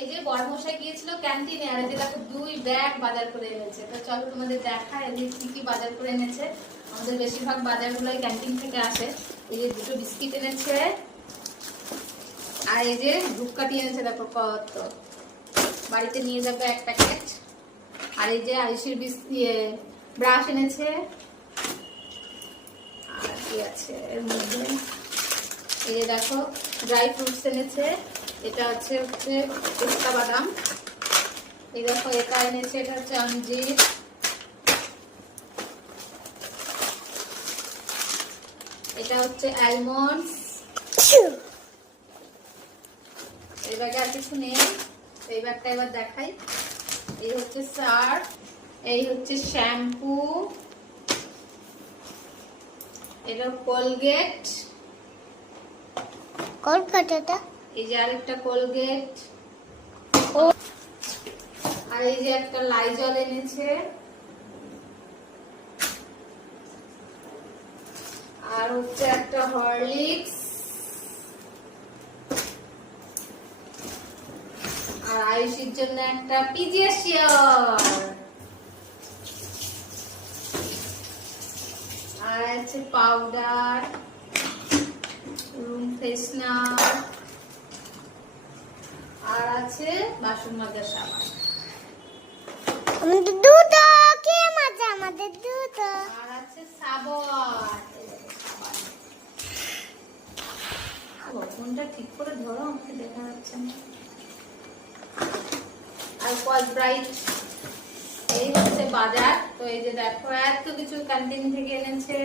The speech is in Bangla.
এই যে বড়মশাই গিয়েছিল ক্যান্টিনে, আর এই যে দেখো 2 ব্যাগ বাজার করে এনেছে। তো চলো তোমাদের দেখাই যে কি কি বাজার করে এনেছে। আমাদের বেশিরভাগ বাজারগুলোই ক্যান্টিন থেকে আসে। এই যে 2টো বিস্কিট এনেছে, আর এই যে ধূপকাঠি এনেছে, দেখো কত, বাড়িতে নিয়ে যাবে 1 প্যাকেট। আর এই যে আইসির ব্রাশ এনেছে। আর কি আছে এর মধ্যে, এই যে দেখো ড্রাই ফ্রুটস এনেছে। এটা হচ্ছে পেস্তা বাদাম। এই দেখো এটা এনেছে, এটা হচ্ছে আঞ্জির। এটা হচ্ছে অ্যালমন্ডস। এই ব্যাগে আর কিছু নেই, এই ব্যাগটা এবার দেখাই। এই হচ্ছে সার্ফ, এই হচ্ছে শ্যাম্পু, এটা কোলগেট, কলকাতাটা, এই যে আরেকটা কোলগেট, আর এই যে একটা লাইজল এনেছে, আর হচ্ছে একটা হরলিক্স, আর আয়ুষের জন্য একটা পিজিয়াশিয়ার, আর আছে পাউডার, রুম ফ্রেশনার, আর আছে বাসন মাজার সাবান। আমাদের দুটো কি মজা, আমাদের দুটো। আর আছে সাবান। ফোনটা ঠিক করে ধরো, আমাকে দেখা যাচ্ছে না। আর কস ব্রাইট। এই হচ্ছে বাজার। তো এই যে দেখো এত কিছু ক্যান্টিন থেকে এনেছে।